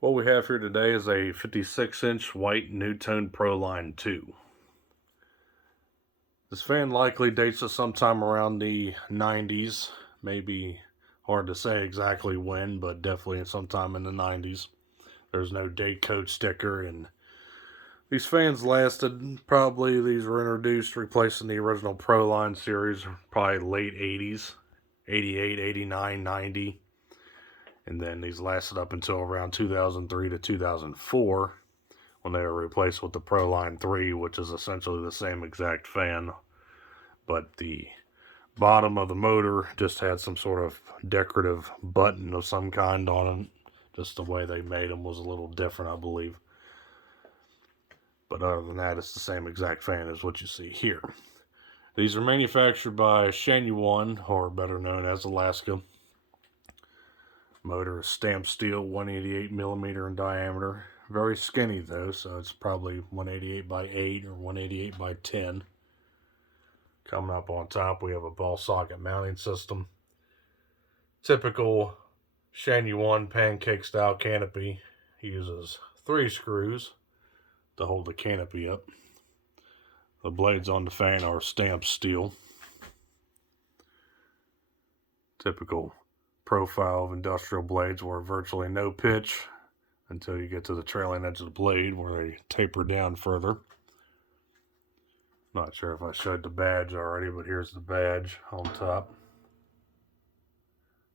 What we have here today is a 56-inch white NuTone Proline II. This fan likely dates to sometime around the 90s, maybe hard to say exactly when, but definitely sometime in the 90s. There's no date code sticker, and these fans lasted, probably these were introduced replacing the original Proline series, probably late 80s, 88, 89, 90. And then these lasted up until around 2003 to 2004 when they were replaced with the Proline III, which is essentially the same exact fan, but the bottom of the motor just had some sort of decorative button of some kind on it. Just the way they made them was a little different, I believe. But other than that, it's the same exact fan as what you see here. These are manufactured by Sheng Yuan, or better known as Alaska. Motor is stamped steel, 188 millimeter in diameter. Very skinny though, so it's probably 188 by 8 or 188 by 10. Coming up on top, we have a ball socket mounting system. Typical Sheng Yuan pancake style canopy uses 3 screws to hold the canopy up. The blades on the fan are stamped steel. Typical profile of industrial blades where virtually no pitch until you get to the trailing edge of the blade where they taper down further. Not sure if I showed the badge already, but here's the badge on top.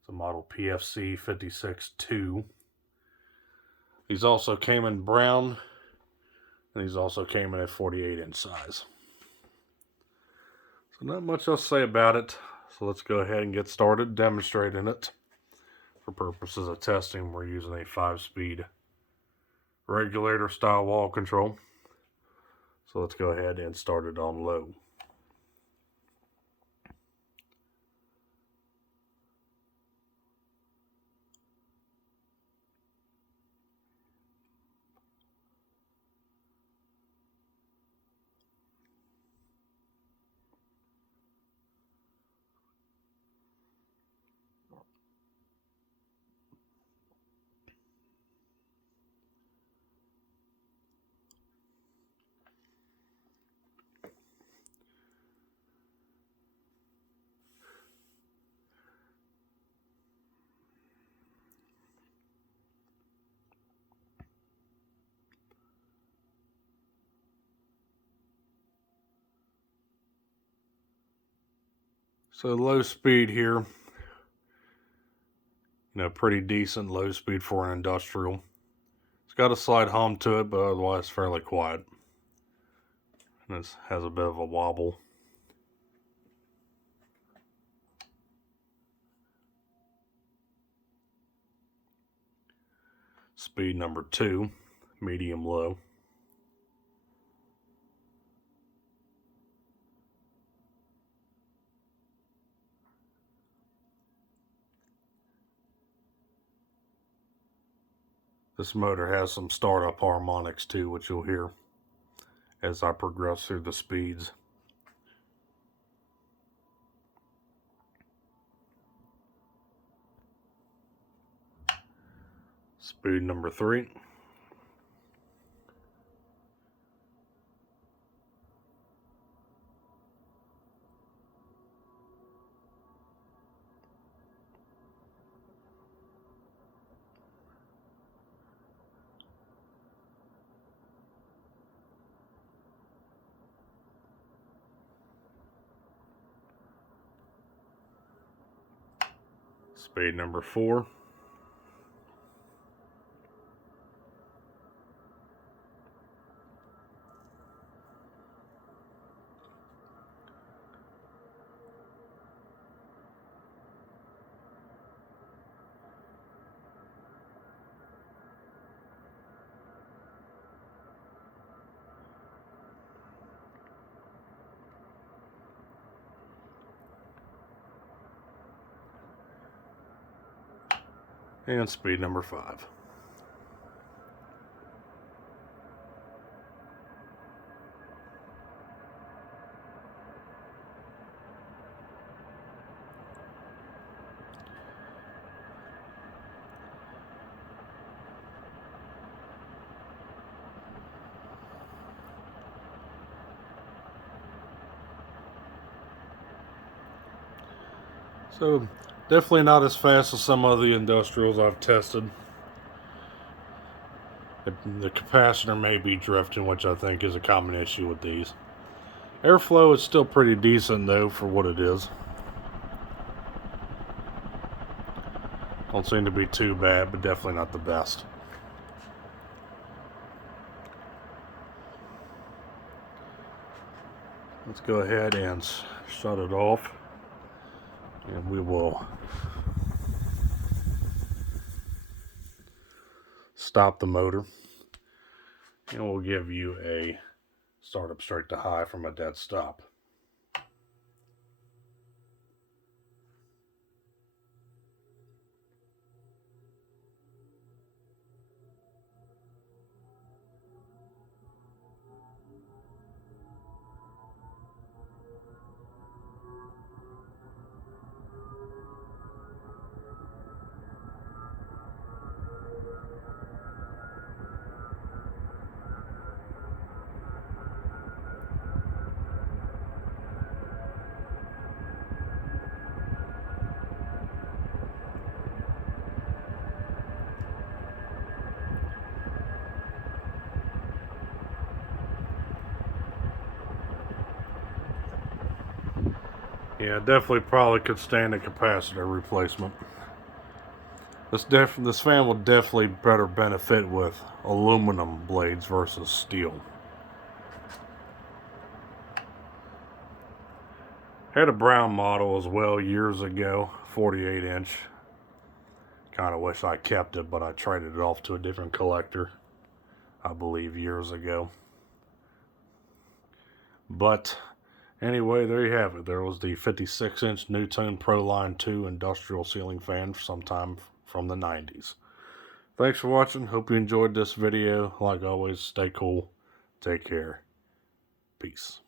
It's a model PFC 56-2. These also came in brown, and these also came in a 48-inch size. So not much else to say about it. So let's go ahead and get started demonstrating it. For purposes of testing, we're using a 5-speed regulator style wall control. So let's go ahead and start it on low. So low speed here, pretty decent low speed for an industrial. It's got a slight hum to it, but otherwise fairly quiet. And this has a bit of a wobble. Speed number 2, medium low. This motor has some startup harmonics too, which you'll hear as I progress through the speeds. Speed number 3. Speed number 4. And speed number 5. So definitely not as fast as some of the industrials I've tested. The capacitor may be drifting, which I think is a common issue with these. Airflow is still pretty decent though for what it is. Don't seem to be too bad, but definitely not the best. Let's go ahead and shut it off, and we will stop the motor, and we'll give you a startup straight to high from a dead stop. Yeah, definitely probably could stand a capacitor replacement. This fan will definitely better benefit with aluminum blades versus steel. Had a brown model as well years ago, 48 inch. Kind of wish I kept it, but I traded it off to a different collector, I believe, years ago. But anyway, there you have it. There was the 56-inch NuTone Proline II industrial ceiling fan sometime from the 90s. Thanks for watching. Hope you enjoyed this video. Like always, stay cool. Take care. Peace.